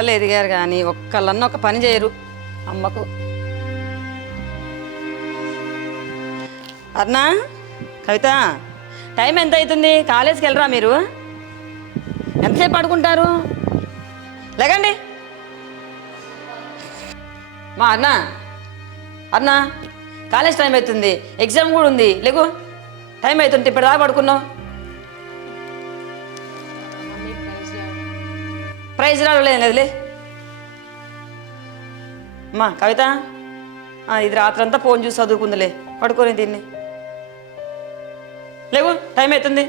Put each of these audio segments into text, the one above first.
పిల్లలు ఎదిగారు కానీ ఒక్కళ్ళన్న ఒక పని చేయరు అమ్మకు. అర్నా, కవిత, టైం ఎంత అవుతుంది? కాలేజీకి వెళ్ళరా మీరు? ఎంతసేపు పడుకుంటారు? లేకండి మా అన్నా. అన్నా, కాలేజ్ టైం అవుతుంది, ఎగ్జామ్ కూడా ఉంది. లేకు, టైం అవుతుంది, ఇప్పుడు దాకా పడుకున్నావు. ప్రైజ్ రాడు లేదు లేదులే. అమ్మా కవిత, ఇది రాత్రంతా ఫోన్ చూసి చదువుకుందిలే, పడుకోని దీన్ని. లేవు, టైం అవుతుంది.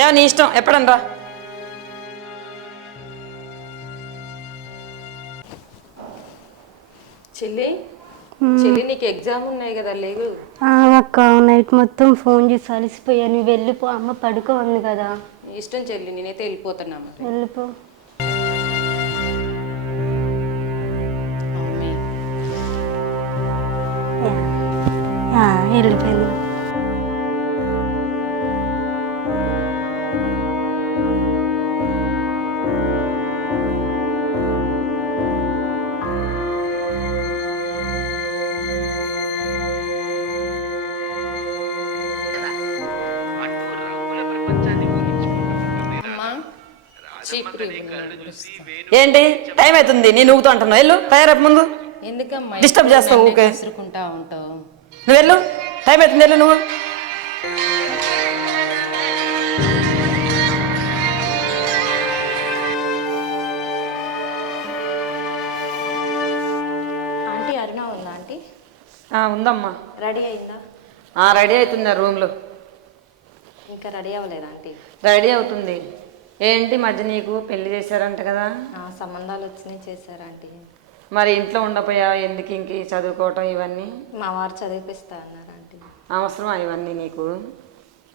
ఏమో నీ ఇష్టం, ఎప్పుడనరా. చెల్లి, చెల్లి నీకు ఎగ్జామ్ ఉన్నాయి కదా, లేవు. అక్క నైట్ మొత్తం ఫోన్ చేసి అలసిపోయా. నువ్వు వెళ్ళిపో, అమ్మ పడుకోంది కదా. ఇష్టం చెల్లి, నేనైతే వెళ్ళిపోతున్నా. వెళ్ళిపో. వెళ్ళిపోయింది. ఏంటి టైం అవుతుంది, నేను ఊగుతూ అంటున్నావు. వెళ్ళు, తయారైపు ముందు. ఎందుకమ్మా డిస్టర్బ్ చేస్తావు ఊకే. ఉంటావు. నువ్వు వెళ్ళు, టైం అవుతుంది, వెళ్ళు నువ్వు. ఆంటీ అరుణ ఉందా? ఆంటీ ఉందమ్మా. రెడీ అయిందా? రెడీ అవుతుంది రూమ్లో. ఇంకా రెడీ అవ్వలేదా ఆంటీ? రెడీ అవుతుంది. ఏంటి మధ్య నీకు పెళ్లి చేశారంట కదా? సంబంధాలు వచ్చినాయి, చేశారా ఆంటీ? మరి ఇంట్లో ఉండపోయా ఎందుకు? ఇంక చదువుకోవటం ఇవన్నీ మా వారు చదివిపిస్తా అన్నారు ఆంటీ. అవసరమా ఇవన్నీ నీకు?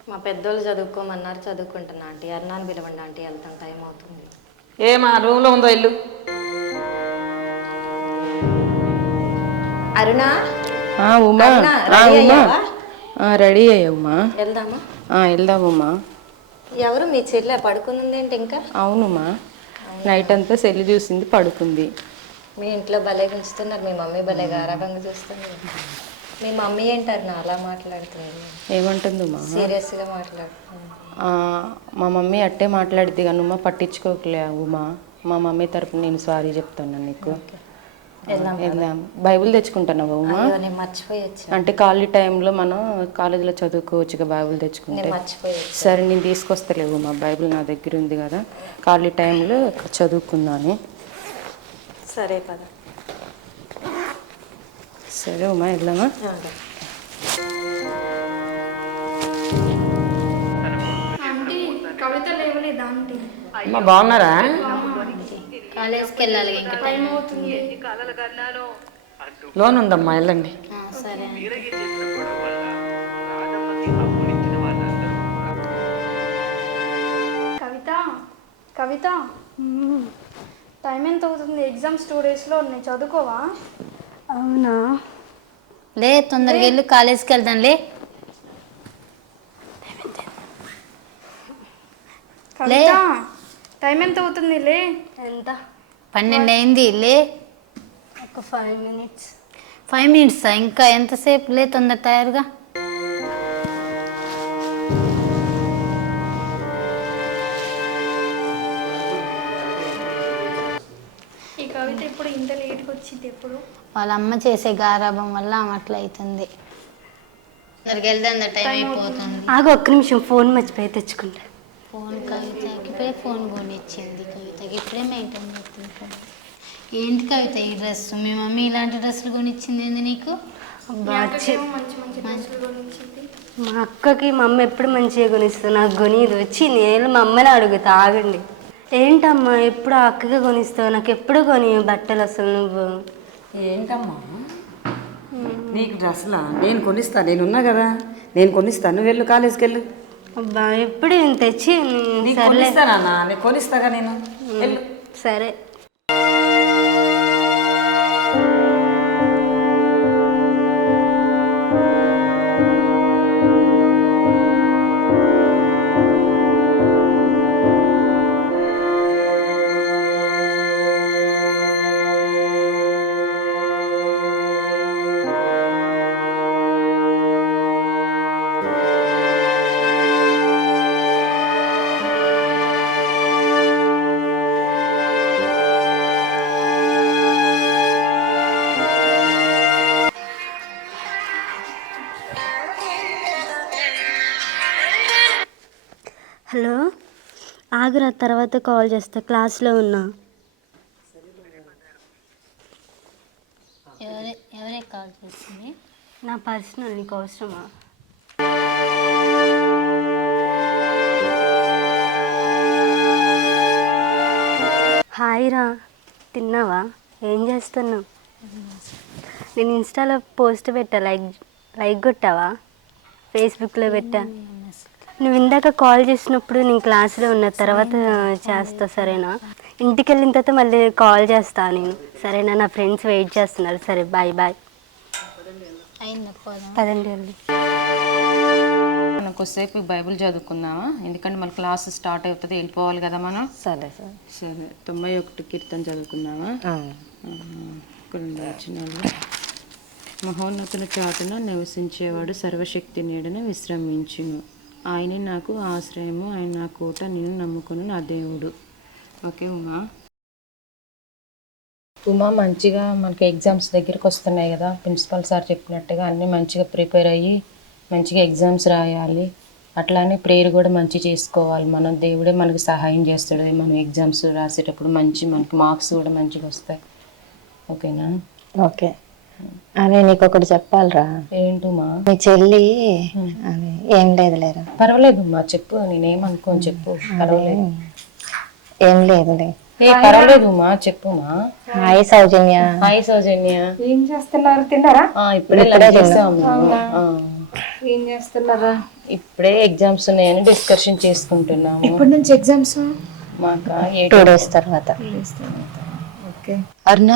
మా పెద్దోళ్ళు చదువుకోమన్నారు, చదువుకుంటున్నా ఆంటీ. అరుణాన్ని పిలవండి ఆంటీ, వెళ్తాం, టైం అవుతుంది. ఏమా రూమ్లో ఉందో ఇల్లు. అరుణ, ఉమా, రెడీ అయ్యావుమా? వెళ్దామా? వెళ్దామమ్మా. ఎవరు మీ చెల్లె? పడుకుంది ఏంటి ఇంకా? అవునుమా, నైట్ అంతా సెల్ చూసింది, పడుకుంది. మీ ఇంట్లో భలే ఉంచుతున్నారు, మీ మమ్మీ భలే గారాబంగా చూస్తుంది. మీ మమ్మీ ఏంటారు నా అలా మాట్లాడుతుంది? ఏమంటుందమ్మా? సీరియస్గా మాట్లాడుతుంది. మా మమ్మీ అట్టే మాట్లాడిద్ది కానీ ఉమా పట్టించుకోకలే ఉమా. మా మమ్మీ తరపున నేను సారీ చెప్తాను నీకు. వెళ్దాం. బైబిల్ తెచ్చుకుంటున్నావా ఉమా? నేను మర్చిపోయి వచ్చా. అంటే ఖాళీ టైంలో మనం కాలేజీలో చదువుకోవచ్చుగా బైబిల్ తెచ్చుకుంటే. సరే, నేను తీసుకొస్తలేవు మా బైబిల్ నా దగ్గర ఉంది కదా, ఖాళీ టైంలో చదువుకుందాని. సరే పద. సరే ఉమా, వెళ్దామా? అమ్మా బాగున్నారా? కాలేజ్కి వెళ్ళాలి, ఇంకా టైం అవుతుంది. లోన్ ఉందమ్మా, వెళ్ళండి. సరే. కవిత, కవిత, టైం ఎంత అవుతుంది? ఎగ్జామ్స్ 2 డేస్లో ఉన్నాయి, చదువుకోవా? అవునా? లే, తొందరగా వెళ్ళి కాలేజ్కి వెళ్దాం. లే కవిత, టైం ఎంత అవుతుంది? లే. ఎంత? 12 అయింది. లే, ఒక 5 minutes. 5 minutes? ఇంకా ఎంతసేపు? లే, తొందర తయారుగా. ఈ కవిత ఇప్పుడు ఇంత లేట్కి వచ్చింది ఎప్పుడు? వాళ్ళ అమ్మ చేసే గారాబం వల్ల అట్లా అవుతుంది. తొందరగా వెళ్దాం, టైం అయిపోతుంది. ఒక్క నిమిషం, ఫోన్ మర్చిపోయి తెచ్చుకుంటా. ఫోన్ కవితకి ఇప్పుడే ఫోన్ కొనిచ్చింది. కవితకి ఇప్పుడే మెయింటైన్ చేస్తుంది ఫోన్. ఏంటి కవిత ఈ డ్రెస్? మీ మమ్మీ ఇలాంటి డ్రెస్సులు కొనిచ్చింది ఏంది నీకు? మా అక్కకి మా అమ్మ ఎప్పుడు మంచిగా కొనిస్తుంది, నాకు కొనిది. వచ్చి నేను మా అమ్మని అడుగుతా, ఆగండి. ఏంటమ్మా ఎప్పుడు ఆ అక్కగా కొనిస్తావు? నాకు ఎప్పుడు కొని బట్టలు అసలు నువ్వు. ఏంటమ్మా నీకు డ్రెస్సులా? నేను కొనిస్తాను, నేనున్నా కదా, నేను కొనిస్తాను. నువ్వు వెళ్ళు, కాలేజ్కి వెళ్ళు. అబ్బా ఎప్పుడు తెచ్చి. కొనిస్తానా? నేను కొనిస్తాగా, నేను వెళ్ళు. సరే. హలో, ఆగురా, తర్వాత కాల్ చేస్తా, క్లాస్లో ఉన్నా. ఎవరే కాల్ చేసింది? నా పర్సనల్, నీకు అవసరమా? హాయ్ రా, తిన్నావా? ఏం చేస్తున్నావు? నేను ఇన్స్టాలో పోస్ట్ పెట్టా, లైక్ కొట్టావా? ఫేస్బుక్లో పెట్టా. నువ్వు ఇందాక కాల్ చేసినప్పుడు నేను క్లాస్లో ఉన్న, తర్వాత చేస్తా సరేనా? ఇంటికి వెళ్ళిన తర్వాత మళ్ళీ కాల్ చేస్తా నేను, సరేనా? నా ఫ్రెండ్స్ వెయిట్ చేస్తున్నారు. సరే, బాయ్ బాయ్. అయిందా? పదండి వెళ్ళి. మనం కొద్దిసేపు బైబిల్ చదువుకుందామా? ఎందుకంటే మళ్ళీ క్లాస్ స్టార్ట్ అవుతుంది, వెళ్ళిపోవాలి కదా మనం. సరే సార్. సరే, 91 కీర్తన చదువుకుందామా? ఇక్కడ వచ్చినాడు. మహోన్నతుని చాటున నివసించేవాడు సర్వశక్తి నీడన విశ్రమించును. ఆయనే నాకు ఆశ్రయము, ఆయన నా కోట, నేను నమ్ముకుని నా దేవుడు. ఓకే ఉమా. ఉమా, మంచిగా మనకి ఎగ్జామ్స్ దగ్గరికి వస్తున్నాయి కదా, ప్రిన్సిపల్ సార్ చెప్పినట్టుగా అన్నీ మంచిగా ప్రిపేర్ అయ్యి మంచిగా ఎగ్జామ్స్ రాయాలి. అట్లానే ప్రేయర్ కూడా మంచి చేసుకోవాలి. మనం దేవుడే మనకి సహాయం చేస్తాడు. మనం ఎగ్జామ్స్ రాసేటప్పుడు మనకి మార్క్స్ కూడా మంచిగా వస్తాయి. ఓకేనా? ఓకే. అదే నీకు ఒకటి చెప్పాలరా. ఏంటమ్మా? మీ చెల్లి అది ఏం లేదులేరా. పర్వాలేదమ్మా, చెప్పు, నేనేమనుకోని చెప్పు, పర్వాలేదు. ఏం లేదులే. పర్వాలేదమ్మా, చెప్పుమా. హాయ్ సౌజన్య. హాయ్ సౌజన్య. ఏం చేస్తున్నారు? తిన్నారా? ఇప్పుడే లంచ్ చేసాము. ఏం చేస్తున్నారా? ఇప్పుడే ఎగ్జామ్స్ ఉన్నాయని డిస్కషన్ చేసుకుంటున్నాము. ఎప్పటి నుంచి ఎగ్జామ్స్? మాకు 2 days తర్వాత. ఓకే. అరుణ,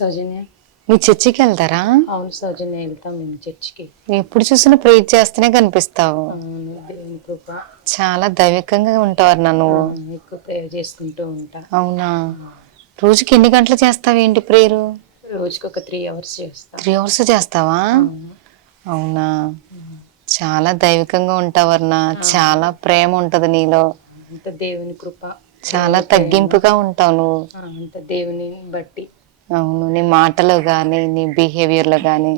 సౌజన్య. మీ చర్చికి వెళ్తారా? అవును సౌజన్య, వెళ్తాం మేము చర్చికి. ఎప్పుడు చూసినా ప్రేయర్ చేస్తూనే కనిపిస్తావు. అవును, దేవుని కృప. చాలా దైవికంగా ఉంటావు అరుణ నువ్వు. ఎక్కువ ప్రేయర్ చేసుకుంటూ ఉంటా. అవునా? రోజుకి ఎన్ని గంటలు చేస్తావు ఏంటి ప్రేయరు? రోజుకి ఒక 3 hours చేస్తా. 3 hours చేస్తావా? అవునా? చాలా దైవికంగా ఉంటావు అరుణ. చాలా ప్రేమ ఉంటది నీలో. అంత దేవుని కృప. చాలా తగ్గింపుగా ఉంటావు నువ్వు. అంత దేవుని బట్టి. అవును, నీ మాటలో కానీ నీ బిహేవియర్లో కానీ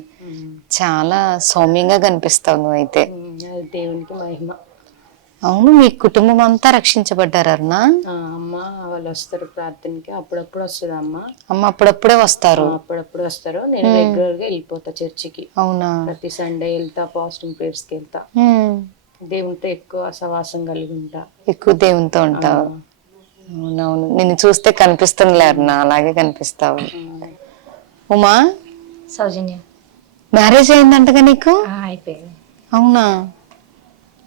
చాలా సౌమ్యంగా కనిపిస్తావు నువ్వైతే. అది దేవునికి మహిమ. అవును, మీ కుటుంబం అంతా రక్షించబడ్డారు అరుణ? అమ్మ వాళ్ళు వస్తారు ప్రార్థనకి, అప్పుడప్పుడు వస్తుంది అమ్మ. అమ్మ అప్పుడప్పుడే వస్తారు? అప్పుడప్పుడు వస్తారు. నేను రెగ్యులర్ గా వెళ్ళిపోతా చర్చికి. అవునా? ప్రతి సండే వెళ్తా, ఫాస్టింగ్ ప్రేయర్స్ కి వెళ్తా. దేవునితో ఎక్కువ సవాసం కలిగి ఉంటా. ఎక్కువ దేవునితో ఉంటావు. అవునవును, నిన్ను చూస్తే కనిపిస్తుందిలే అరుణ, అలాగే కనిపిస్తావు. ఉమా, సౌజన్య మ్యారేజ్ అయిందంటగా నీకు? అయిపోయింది. అవునా?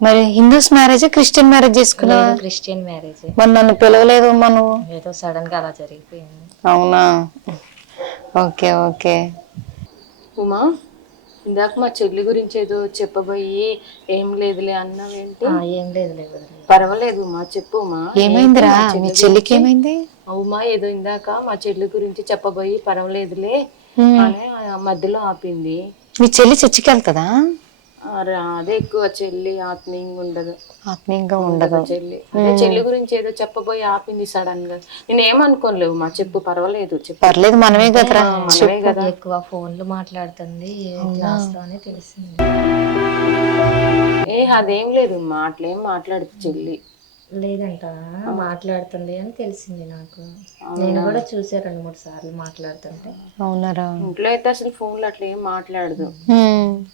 మరి హిందూస్ మ్యారేజ్, క్రిస్టియన్ మ్యారేజ్ చేసుకున్నావా? Christian marriage. మరి నన్ను పిలవలేదు అమ్మా నువ్వు? ఏదో సడన్ గా అలా జరిగిపోయింది. అవునా? Okay okay. ఉమా, ఇందాక మా చెల్లి గురించి ఏదో చెప్పబోయి ఏం లేదులే అన్నావేంటి? ఏం లేదు. పర్వాలేదు మా, చెప్పు మా. ఏమైందిరా? మీ చెల్లికి ఏమైంది? అవుమా, ఏదో ఇందాక మా చెల్లి గురించి చెప్పబోయి పర్వాలేదులే అని మధ్యలో ఆపింది. మీ చెల్లి చర్చికి వెళ్తుందా? అదే ఎక్కువ చెల్లి ఆత్మీయంగా ఉండదు. ఆత్మీయంగా ఉండదు చెల్లి. అదే చెల్లి గురించి ఏదో చెప్పబోయి ఆపింది సడన్ గా. నేను ఏమనుకోలేవు మా, చెప్పు, పర్వాలేదు చెప్పు. పర్లేదు, మనమే కదరా. మనమే కదా. ఎక్కువ ఫోన్లు మాట్లాడుతుంది క్లాస్ లో అని తెలిసింది. అదేం లేదు మా, అట్లేం మాట్లాడుతుంది చెల్లి. లేదంట, మాట్లాడుతుంది అని తెలిసింది నాకు. నేను కూడా చూసా 2-3 సార్లు మాట్లాడుతుంటే. అవునరా? ఇంట్లో అయితే అసలు ఫోన్లు అట్లా ఏం మాట్లాడదు.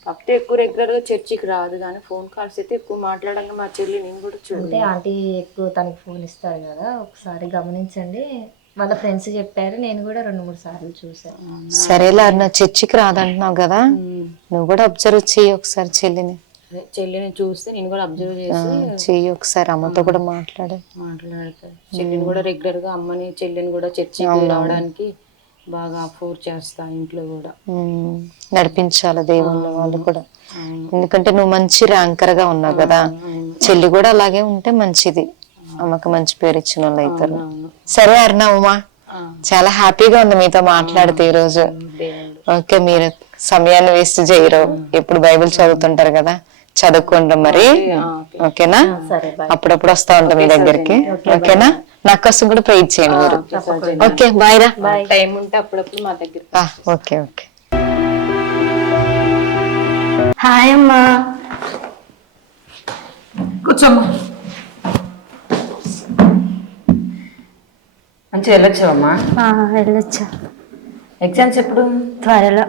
కాకపోతే ఎక్కువ రెగ్యులర్ గా చర్చికి రాదు, కానీ ఫోన్ కాల్స్ అయితే ఎక్కువ మాట్లాడాలి మా చెల్లి. నేను కూడా అంటే ఆంటీ ఎక్కువ తనకి ఫోన్ ఇస్తారు కదా, ఒకసారి గమనించండి. వాళ్ళ ఫ్రెండ్స్ చెప్పారు, నేను కూడా 2-3 సార్లు చూసాను. సరేలే అన్న, చర్చికి రాదంటున్నావు కదా, నువ్వు కూడా అబ్జర్వ్ చెయ్యి ఒకసారి చెల్లిని. చెల్లిని చూస్తే నేను కూడా అబ్జర్వ్ చేసి చెయ్యి ఒకసారి, అమ్మతో కూడా మాట్లాడతాను. చెల్లిని కూడా రెగ్యులర్ గా, అమ్మని చెల్లిని కూడా చర్చికి రావడానికి బాగా ఫోర్స్ చేస్తా. ఇంట్లో కూడా నడిపించాలి దేవుళ్ళు వాళ్ళు కూడా. ఎందుకంటే నువ్వు మంచి ర్యాంకర్ గా ఉన్నావు కదా, చెల్లి కూడా అలాగే ఉంటే మంచిది. అమ్మకి మంచి పేరు ఇచ్చిన వాళ్ళు అవుతారు. సరే అరుణ, ఉమా, చాలా హ్యాపీగా ఉంది మీతో మాట్లాడితే ఈ రోజు. ఓకే, మీరు సమయాన్ని వేస్ట్ చేయరు, ఎప్పుడు బైబిల్ చదువుతుంటారు కదా, చదువుకుంటాం మరి. ఓకేనా? అప్పుడప్పుడు వస్తా ఉంటాం మీ దగ్గరికి. ఓకేనా? నా కోసం కూడా ప్రేయర్ చేయండి మీరు. ఓకే, బాయ్ రా. టైం ఉంటే అప్పుడప్పుడు మా దగ్గర. Okay okay. హాయ్ అమ్మా. కూర్చోమ్మా. మంచిగా వెళ్ళొచ్చావమ్మా. వెళ్ళొచ్చా. ఎగ్జామ్స్ ఎప్పుడు? త్వరలో.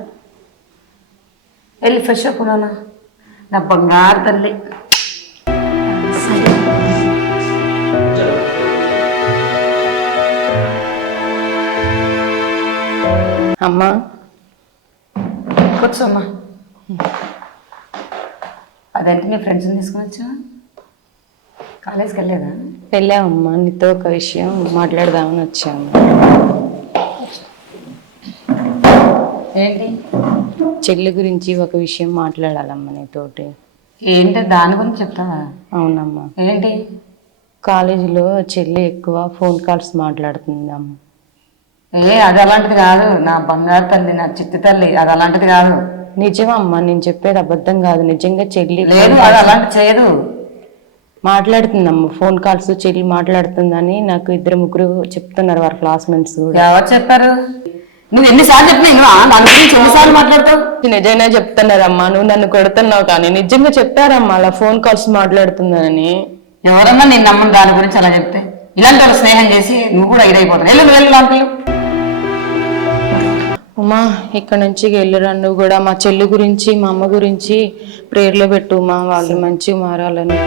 వెళ్ళి ఫ్రెష్ అప్ నాన్న, నా బంగారు తల్లి. అమ్మా కూర్చోమ్మా. అదేంటి మీ ఫ్రెండ్స్ని తీసుకొని వచ్చా? కాలేజ్కి వెళ్ళలేదా? వెళ్ళామమ్మా, నీతో ఒక విషయం మాట్లాడదామని వచ్చాము. ఏంటి? చెల్లి గురించి ఒక విషయం మాట్లాడాలమ్మా నీతోటి. ఏంటి దాని గురించి చెప్తావా? అవునమ్మా. ఏంటి? కాలేజీలో చెల్లి ఎక్కువ ఫోన్ కాల్స్ మాట్లాడుతుందమ్మా. అది అలాంటిది కాదు, నా బంగారు తల్లి, నా చిట్టి తల్లి, అది అలాంటిది కాదు. నిజమమ్మా, నేను చెప్పేది అబద్ధం కాదు. నిజంగా చెల్లి లేదు, అది అలాంటి చేయదు. మాట్లాడుతుందమ్మా, ఫోన్ కాల్స్ చెల్లి మాట్లాడుతుందని నాకు 2-3 చెప్తున్నారు వారి క్లాస్మేట్స్ కూడా. ఎవరు చెప్పారు? నువ్వు ఎన్నిసార్లు చెప్పినా దాని గురించి ఎన్నిసార్లు మాట్లాడతావు? నిజంగా చెప్తున్నారమ్మా, నువ్వు నన్ను కొడుతున్నావు కానీ నిజంగా చెప్పారమ్మా అలా ఫోన్ కాల్స్ మాట్లాడుతుందని. ఎవరన్నా నేను నమ్మను దాని గురించి అలా చెప్తే. ఇలాంటి వాళ్ళు స్నేహం చేసి నువ్వు కూడా ఇదైపోతావు. వెళ్ళు లాంటి ఉమా, ఇక్కడ నుంచి వెళ్ళురా. నువ్వు కూడా మా చెల్లి గురించి మా అమ్మ గురించి ప్రేయర్లో పెట్టు మా, వాళ్ళు మంచిగా మారాలని.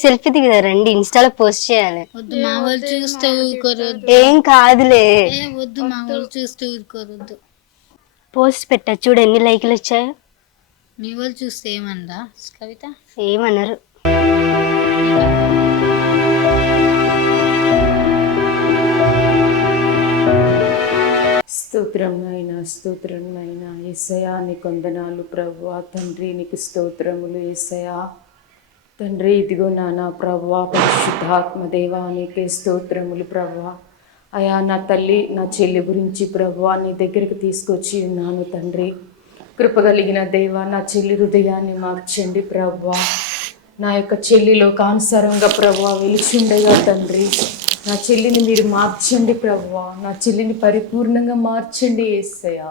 సెల్ఫీ దిగుదా రండి, ఇన్స్టాలో పోస్ట్ చేయాలి. వద్దు, మా వాళ్ళు చూస్తే ఊరుకోరొద్దు. ఏం కాదులే. వద్దు, మా వాళ్ళు చూస్తే ఊరుకోరొద్దు. పోస్ట్ పెట్టా చూడు ఎన్ని లైకులు వచ్చాయో. మీ వాళ్ళు చూస్తే ఏమన్నా కవిత? ఏమన్నారు. స్తోత్రం నాయనా, స్తోత్రం నాయనా. యేసయ్యా నీకు వందనాలు ప్రభువా. తండ్రి నీకు స్తోత్రములు యేసయ్యా. తండ్రి ఇదిగో నానా ప్రభువా, పరిశుద్ధాత్మ దేవా నీకే స్తోత్రములు ప్రభువా. అయా నా తల్లి నా చెల్లి గురించి ప్రభువా నీ దగ్గరికి తీసుకొచ్చి ఉన్నాను తండ్రి. కృపగలిగిన దేవా నా చెల్లి హృదయాన్ని మార్చండి ప్రభువా. నా యొక్క చెల్లిలో కానుసారంగా ప్రభువా వెలిచుండగా తండ్రి నా చెల్లిని మీరు మార్చండి ప్రభువా. నా చెల్లిని పరిపూర్ణంగా మార్చండి యేసయ్యా.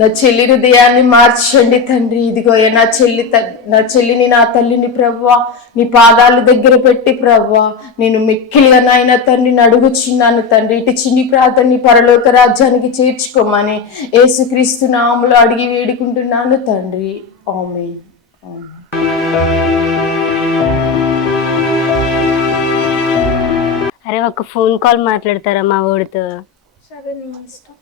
నా చెల్లి హృదయాన్ని మార్చండి తండ్రి. ఇదిగో నా చెల్లిని నా తల్లిని ప్రభువా నీ పాదాల దగ్గర పెట్టి ప్రభువా నేను మిక్కిలిగా నాయన తండ్రిని అడుగుచున్నాను తండ్రి. ఇటు చిన్ని ప్రార్థన పరలోక రాజ్యానికి చేర్చుకోమని యేసుక్రీస్తు నామములో అడిగి వేడుకుంటున్నాను తండ్రి. ఆమేన్. అరే ఒక ఫోన్ కాల్ మాట్లాడతారా మా ఊడితో? సరే, నీ ఇష్టం.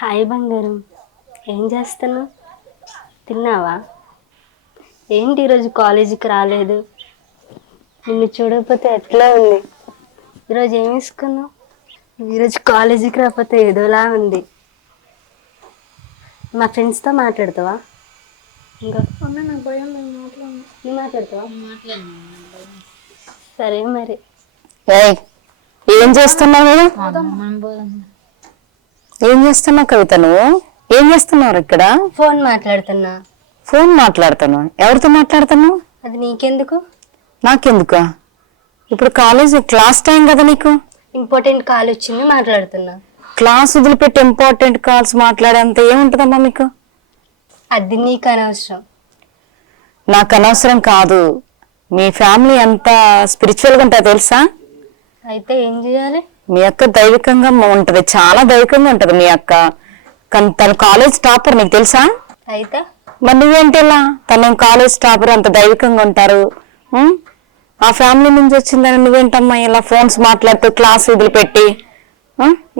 హాయ్ బంగారం, ఏం చేస్తున్నావు? తిన్నావా? ఏంటి ఈరోజు కాలేజీకి రాలేదు? నిన్ను చూడకపోతే ఎట్లా ఉంది? ఈరోజు ఏం వేసుకున్నావు? ఈరోజు కాలేజీకి రాకపోతే ఏదోలా ఉంది. మా ఫ్రెండ్స్తో మాట్లాడతావా? ఇంకా నాకు భయం, నేను మాట్లాడను. నువ్వు మాట్లాడతావా? సరే మరి. ఏం చేస్తున్నావు? ఏం చేస్తున్నావు కవిత? నువ్వు ఏం చేస్తున్నావు ఇక్కడ? ఫోన్ మాట్లాడుతున్నా. ఫోన్ మాట్లాడుతున్నావు? ఎవరితో మాట్లాడుతున్నావు? అది నీకెందుకు? నాకెందుకు? ఇప్పుడు కాలేజ్ క్లాస్ టైం కదా నీకు. ఇంపార్టెంట్ కాల్ వచ్చింది, మాట్లాడుతున్నా. క్లాస్ వదిలిపెట్టి ఇంపార్టెంట్ కాల్స్ మాట్లాడేంత ఏముంటుందమ్మా మీకు? అది నీకు అనవసరం. నాకు అనవసరం కాదు. మీ ఫ్యామిలీ ఎంత స్పిరిచువల్గా ఉంటుందో తెలుసా? అయితే ఏం చేయాలి? మీ అక్క దైవికంగా ఉంటది, చాలా దైవికంగా ఉంటది మీ అక్క. కానీ తను కాలేజ్ టాపర్, నీకు తెలుసా? అయితే మరి నువ్వేంటి ఇలా? తను కాలేజ్ టాపర్, అంత దైవికంగా ఉంటారు. ఆ ఫ్యామిలీ నుంచి వచ్చిందని నువ్వేంటమ్మా ఇలా ఫోన్స్ మాట్లాడుతూ క్లాస్ వదిలిపెట్టి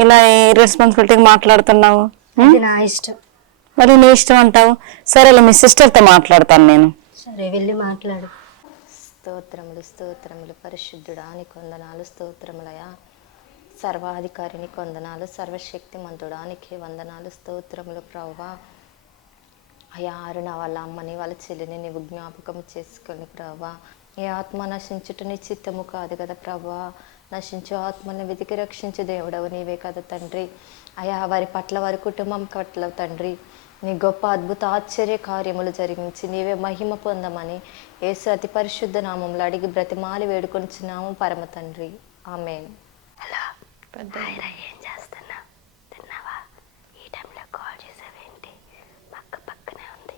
ఇలా రెస్పాన్సిబిలిటీగా మాట్లాడుతున్నావు? అది నా ఇష్టం. మరి నీ ఇష్టం అంటావు. సరేలే, మీ సిస్టర్తో మాట్లాడతాను నేను. సరే, వెళ్ళి మాట్లాడు. స్తోత్రములు స్తోత్రములు పరిశుద్ధుడా నీకు వందనాలు. స్తోత్రములయా సర్వాధికారిని వందనాలు. సర్వశక్తిమంతుడా నీకే వందనాలు. స్తోత్రములు ప్రభువా. అయ్యా అరుణ వాళ్ళ అమ్మని వాళ్ళ చెల్లిని నీవు జ్ఞాపకం చేసుకొని ప్రభువా. ఈ ఆత్మ నశించుట నీ చిత్తము కాదు కదా ప్రభువా. నశించే ఆత్మలను వెతికి రక్షించే దేవుడవు నీవే కదా తండ్రి. అయా వారి పట్ల, వారి కుటుంబం పట్ల తండ్రి నీ గొప్ప అద్భుత ఆశ్చర్య కార్యములు జరిగించి నీవే మహిమ పొందమని యేసు అతి పరిశుద్ధ నామంలో అడిగి బ్రతిమాలి వేడుకొనిచున్నాము పరమ తండ్రి. ఆమేన్. ఏం చేస్తున్నా? తిన్నావా? ఈ టైంలో కాల్ చేసావేంటి? పక్కనే ఉంది.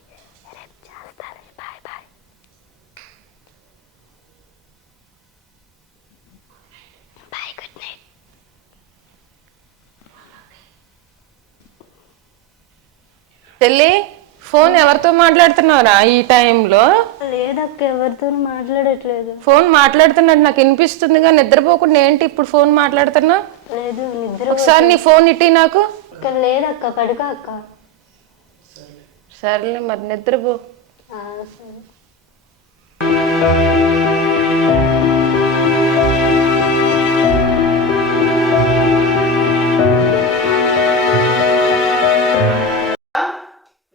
రేపు చేస్తాను. Bye bye. Bye, good night. చెల్లి, ఫోన్ ఎవరితో మాట్లాడుతున్నారా ఈ టైంలో? లేదక్క, ఎవరితో మాట్లాడట్లేదు. ఫోన్ మాట్లాడుతున్నట్టు నాకు వినిపిస్తుందిగా. నిద్రపోకుండా ఏంటి ఇప్పుడు ఫోన్ మాట్లాడుతున్నా? లేదు, నిద్ర ఒకసారి నీ ఫోన్ ఇట్టి నాకు. ఇక్కడ లేదక్క, పడుకో అక్క. సర్లే మరి నిద్రపో. సరే.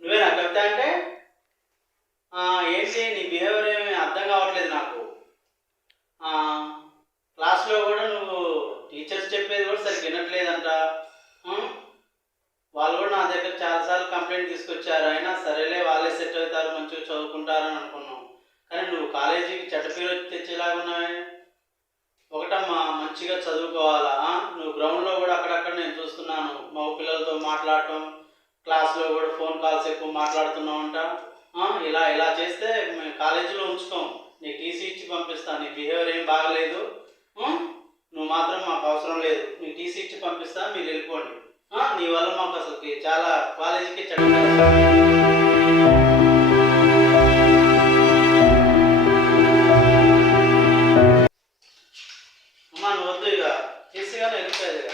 నువ్వేనా కవిత అంటే? ఏంటి నీ బిహేవియర్ ఏమి అర్థం కావట్లేదు నాకు. క్లాస్లో కూడా నువ్వు టీచర్స్ చెప్పేది కూడా సరిగ్గా వినట్లేదంట. వాళ్ళు కూడా నా దగ్గర చాలాసార్లు కంప్లైంట్ తీసుకొచ్చారు. అయినా సరేలే వాళ్ళే సెట్ అవుతారు, మంచిగా చదువుకుంటారని అనుకున్నాం. కానీ నువ్వు కాలేజీకి చెడ్డ పేరు తెచ్చేలాగా ఉన్నావే. ఒకటమ్మా, మంచిగా చదువుకోవాలా. నువ్వు గ్రౌండ్లో కూడా అక్కడక్కడ నేను చూస్తున్నాను మగ పిల్లలతో మాట్లాడటం, క్లాస్లో కూడా ఫోన్ కాల్స్ ఎక్కువ మాట్లాడుతున్నావంట. ఇలా చేస్తే మేము కాలేజీలో ఉంచుకోం, నీకు టీసీ ఇచ్చి పంపిస్తాను. నీ బిహేవియర్ ఏం బాగలేదు, నువ్వు మాత్రం మాకు అవసరం లేదు. నీకు టీసీ ఇచ్చి పంపిస్తా, మీరు వెళ్ళిపోండి. నీ వల్ల మాకు అసలుకి చాలా కాలేజీకి చెడ్డ. అమ్మా నువ్వు వద్దు, ఇక టీసీగానే వెళ్ళిపోయేది. ఇక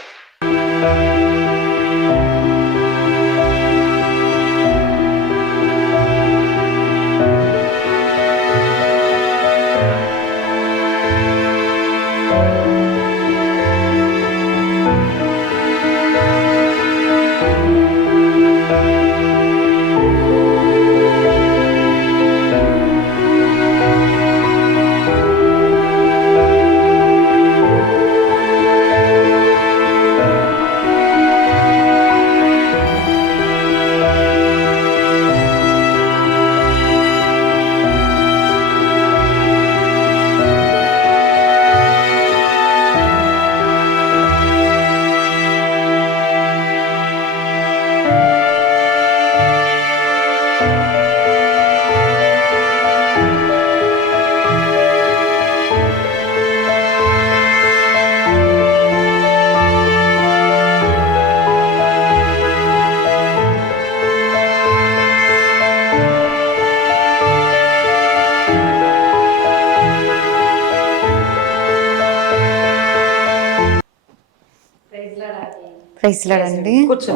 ప్రైజ్ లార్డ్ అండి. కూర్చో.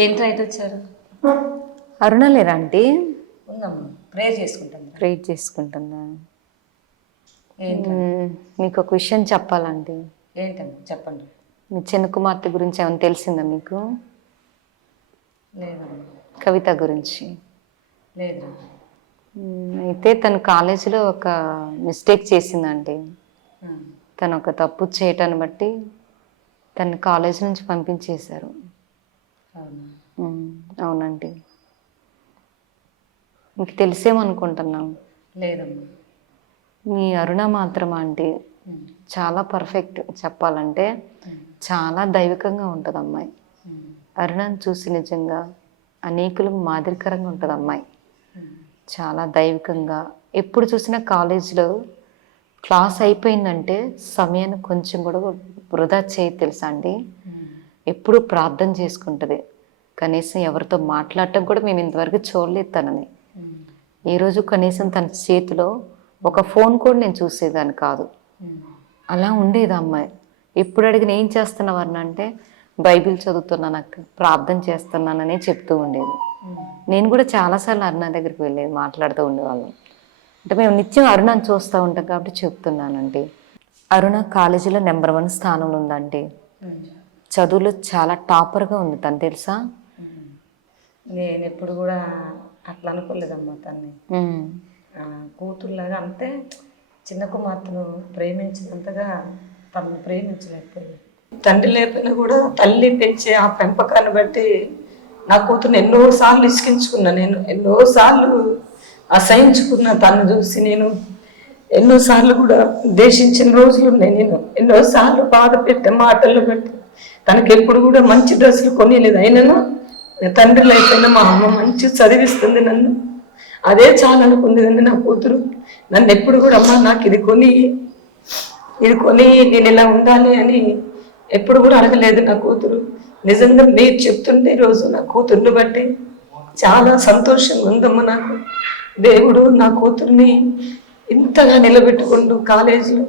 ఏంటి రైట్ వచ్చారు? అరుణ లేరా ఆంటీ? ఉందమ్మా, ప్రేయర్ చేసుకుంటాను. ప్రేయర్ చేసుకుంటున్నా. ఏంటి? మీకు ఒక విషయం చెప్పాలండి. ఏంటమ్మా చెప్పండి. మీ చిన్న కుమార్తె గురించి ఏమైనా తెలిసిందా మీకు? లేదమ్మా. కవిత గురించి? లేదు. అయితే తను కాలేజీలో ఒక మిస్టేక్ చేసిందండి. తను ఒక తప్పు చేయటాన్ని బట్టి తను కాలేజీ నుంచి పంపించేశారు. అవునండి. మీకు తెలిసేమనుకుంటున్నాం. లేదమ్మా. మీ అరుణ మాత్రం ఆంటీ చాలా పర్ఫెక్ట్. చెప్పాలంటే చాలా దైవికంగా ఉంటుంది అమ్మాయి. అరుణని చూసి నిజంగా అనేకులకు మాదిరికరంగా ఉంటుంది అమ్మాయి. చాలా దైవికంగా. ఎప్పుడు చూసినా కాలేజీలో క్లాస్ అయిపోయిందంటే సమయాన్ని కొంచెం కూడా వృధా చేయి తెలుసా అండి. ఎప్పుడు ప్రార్థన చేసుకుంటుంది. కనీసం ఎవరితో మాట్లాడటం కూడా మేము ఇంతవరకు చూడలేదు తనని. ఈరోజు కనీసం తన చేతిలో ఒక ఫోన్ కూడా నేను చూసేదాన్ని కాదు. అలా ఉండేది అమ్మాయి. ఎప్పుడు అడిగిన ఏం చేస్తున్నావు అన్న అంటే బైబిల్ చదువుతున్నాను అక్క, ప్రార్థన చేస్తున్నాననే చెప్తూ ఉండేది. నేను కూడా చాలాసార్లు అరుణ దగ్గరికి వెళ్ళేది, మాట్లాడుతూ ఉండేవాళ్ళం. అంటే మేము నిత్యం అరుణని చూస్తూ ఉంటాం కాబట్టి చెప్తున్నానండి. అరుణ కాలేజీలో నెంబర్ 1 స్థానంలో ఉందండి. చదువులో చాలా టాపర్గా ఉంది తను తెలుసా. నేను ఎప్పుడు కూడా అట్లా అనుకోలేదమ్మా తన్ని. కూతురులాగా అంతే చిన్న కుమార్తెను ప్రేమించినంతగా తనను ప్రేమించలేకపోయింది. తండ్రి లేకపోయినా కూడా తల్లి పెంచే ఆ పెంపకాన్ని బట్టి నా కూతురుని ఎన్నోసార్లు ఇసుకించుకున్నా, నేను ఎన్నోసార్లు అసహించుకున్నా. తను చూసి నేను ఎన్నోసార్లు కూడా దేశించిన రోజులు ఉన్నాయి. నేను ఎన్నోసార్లు బాధ పెట్టే మాటలు బట్టి తనకి ఎప్పుడు కూడా మంచి డ్రెస్సులు కొనిలేదు. అయినా తండ్రి లేకపోయినా మా అమ్మ మంచి చదివిస్తుంది నన్ను, అదే చాలా అనుకుంది. కానీ నా కూతురు నన్ను ఎప్పుడు కూడా అమ్మ నాకు ఇది కొని నేను ఇలా ఉండాలి అని ఎప్పుడు కూడా అడగలేదు నా కూతురు. నిజంగా మీరు చెప్తుంటే ఈరోజు నా కూతుర్ని బట్టి చాలా సంతోషంగా ఉందమ్మా. నాకు దేవుడు నా కూతుర్ని ఇంతగా నిలబెట్టుకుంటూ కాలేజీలో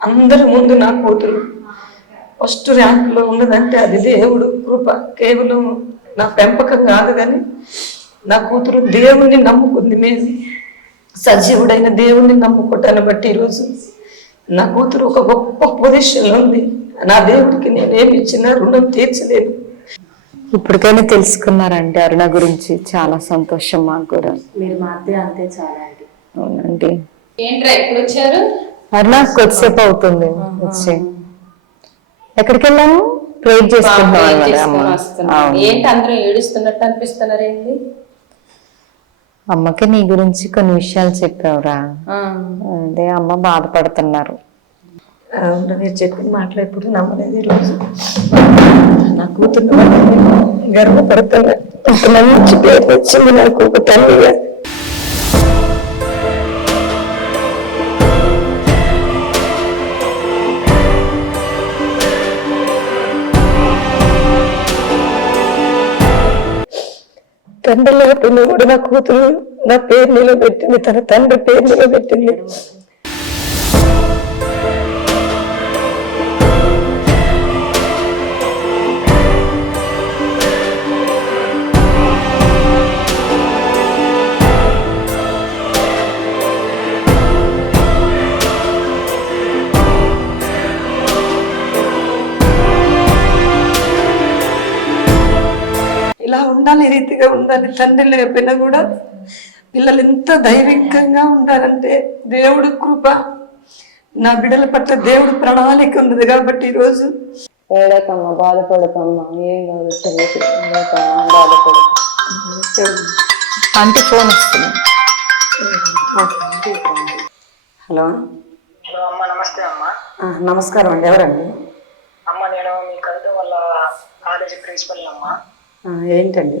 అందరి ముందు నా కూతురు ఫస్ట్ ర్యాంకులో ఉన్నదంటే అది దేవుడు కృప. కేవలం నా పెంపకం కాదు, కానీ నా కూతురు దేవుణ్ణి నమ్ముకుంది. మేము సజీవుడైన దేవుణ్ణి నమ్ముకుంటాను బట్టి ఈరోజు నా కూతురు ఒక గొప్ప పొజిషన్లో ఉంది. నా దేవుడికి నేనేమి ఇచ్చినా రుణం తీర్చలేను. ఇప్పటికైనా తెలుసుకున్నారంటే అరుణ గురించి చాలా సంతోషం మాకు కూడా. మీరు మాత్రం అంతే చాలా అండి. అవునండి. ఏంట్రా ఎప్పుడు వచ్చారు? అరుణ కొద్దిసేపు అవుతుంది వచ్చి. ఎక్కడికి వెళ్ళాము? ప్రేర్ చేసుకుంటున్నాం. ఏంటి అందరూ ఏడుస్తున్నట్టు అనిపిస్తున్నారు ఏంటి? అమ్మకి నీ గురించి కొన్ని విషయాలు చెప్పావురా, అదే అమ్మ బాధపడుతున్నారు. మీరు చెప్పిన మాటలు ఎప్పుడు నమ్మలేదు. ఈరోజు నా కూతురు గర్వపడుతున్నా. ఒక మంచి పేరు వచ్చింది నాకు ఒక తల్లిగా. తండ్రి లేకపోయినా కూడా నా కూతురు నా పేరు నిలబెట్టింది, తన తండ్రి పేరు నిలబెట్టింది. ఇలా ఉండాలి, ఈ రీతిగా ఉండాలి. తండ్రి లేకపోయినా కూడా పిల్లలు ఎంత ధైర్యంగా ఉండాలంటే దేవుడు కృప. నా బిడ్డల పట్ల దేవుడు ప్రణాళిక ఉన్నది కాబట్టి ఈరోజు ఏడకమ్మా, బాధపడకమ్మా, ఏం కాదు. బాధపడక. అంటే ఫోన్ వస్తుంది. హలో అమ్మ, నమస్తే అమ్మ. నమస్కారం అండి. ఎవరండి? అమ్మ, నేను మీ కవిత వాళ్ళ కాలేజీ ప్రిన్సిపల్ అమ్మ. ఏంటండి?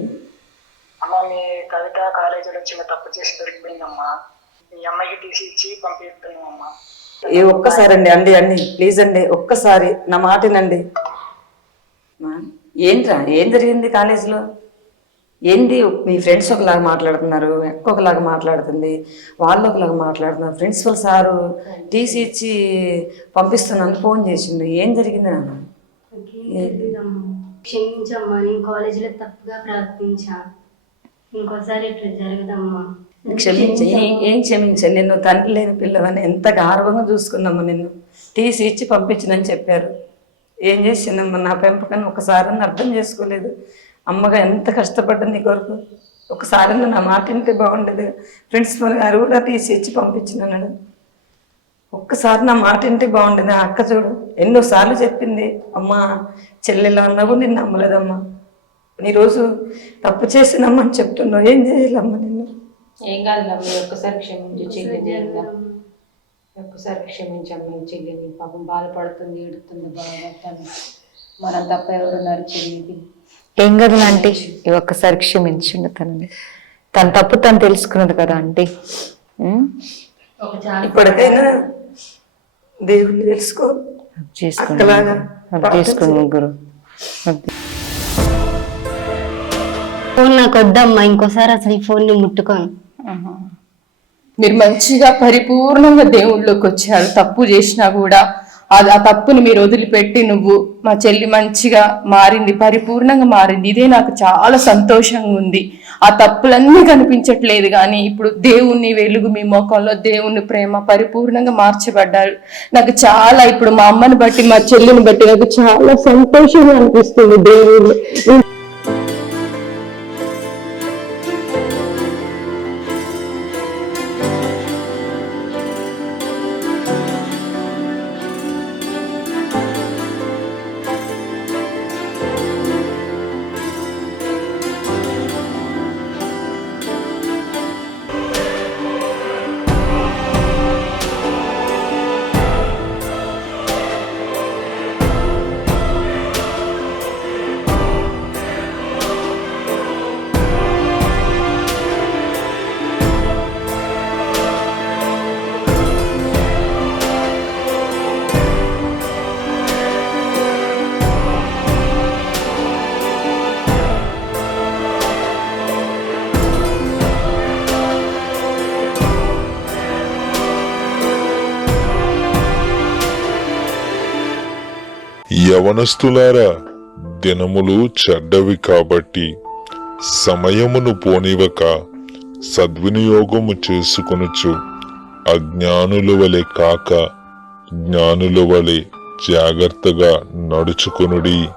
అమ్మ, మీ కవిత కాలేజీలో చిన్న తప్పు చేసి దొరికిపోయిందమ్మా. మీ అమ్మాయికి తీసి ఇచ్చి పంపిస్తున్నాం అమ్మా. ఒక్కసారి అండి ప్లీజ్ అండి, ఒక్కసారి నా మాటనండి. ఏంట్రా, ఏం జరిగింది కాలేజీలో? ఏంది? మీ ఫ్రెండ్స్ ఒకలాగా మాట్లాడుతున్నారు, ఒకలాగా మాట్లాడుతుంది, వాళ్ళు ఒకలాగా మాట్లాడుతున్నారు. ప్రిన్సిపల్ సారు టీసీ ఇచ్చి పంపిస్తున్నాను ఫోన్ చేసిండు. ఏం జరిగింది నాన్న? క్షమించమ్మా, నేను కాలేజీలో తప్పుగా ప్రవర్తించా. ఇంకోసారి ఇట్లా జరగదమ్మా. ఏం క్షమించండి. నిన్ను తండ్రి లేని పిల్లవని ఎంత గౌరవంగా చూసుకున్నాము. నిన్ను టీసీ ఇచ్చి పంపించనని చెప్పారు. ఏం చేసిందమ్మా? నా పెంపకాన్ని ఒకసారి అర్థం చేసుకోలేదు. అమ్మగా ఎంత కష్టపడ్డా నీ కొరకు. ఒకసారి నా మాట వింటే బాగుండేది. ప్రిన్సిపల్ గారు కూడా టీసీ ఇచ్చి పంపించినాడు. ఒక్కసారి నా మాట వింటే బాగుండేది. ఆ అక్క చూడు ఎన్నోసార్లు చెప్పింది, అమ్మా చెల్లెలా అన్నావు, నిన్ను నమ్మలేదమ్మా. ఈరోజు తప్పు చేసినమ్మని చెప్తున్నావు. ఏం చేయాలమ్మా నిన్ను? ఏం కాదు, మీరు ఒక్కసారి క్షమించు చెల్లిని. ఒక్కసారి క్షమించమ్మా చెల్లిని. పాపం బాధపడుతుంది, ఏడుతుంది, బాధపడుతుంది. మనం తప్ప ఎవరున్నారు చెల్లికి? ఏం కదా ఆంటీ, ఒక్కసారి క్షమించండి తనని. తన తప్పు తను తెలుసుకున్నది కదా ఆంటీ. ఇప్పటికైనా దేవుణ్ణి తెలుసుకో. చేసుకోండి ముగ్గురు. ఫోన్ నాకు వద్దమ్మా, ఇంకోసారి అసలు ఈ ఫోన్ ని ముట్టుకోను. మీరు మంచిగా పరిపూర్ణంగా దేవుళ్ళలోకి వచ్చారు. తప్పు చేసినా కూడా ఆ తప్పుని మీరు వదిలిపెట్టి నువ్వు మా చెల్లి మంచిగా మారింది, పరిపూర్ణంగా మారింది. ఇదే నాకు చాలా సంతోషంగా ఉంది. ఆ తప్పులన్నీ కనిపించట్లేదు, కానీ ఇప్పుడు దేవుణ్ణి వెలుగు మీ ముఖంలో, దేవుని ప్రేమ పరిపూర్ణంగా మార్చబడ్డారు. నాకు చాలా ఇప్పుడు మా అమ్మని బట్టి, మా చెల్లిని బట్టి నాకు చాలా సంతోషంగా అనిపిస్తుంది. దేవుడు యవనస్తులారా, దినములు చెడ్డవి కాబట్టి సమయమును పోనివక సద్వినియోగము చేసుకొనుచు అజ్ఞానుల వలె కాక జ్ఞానుల వలె జాగ్రత్తగా నడుచుకొనుడి.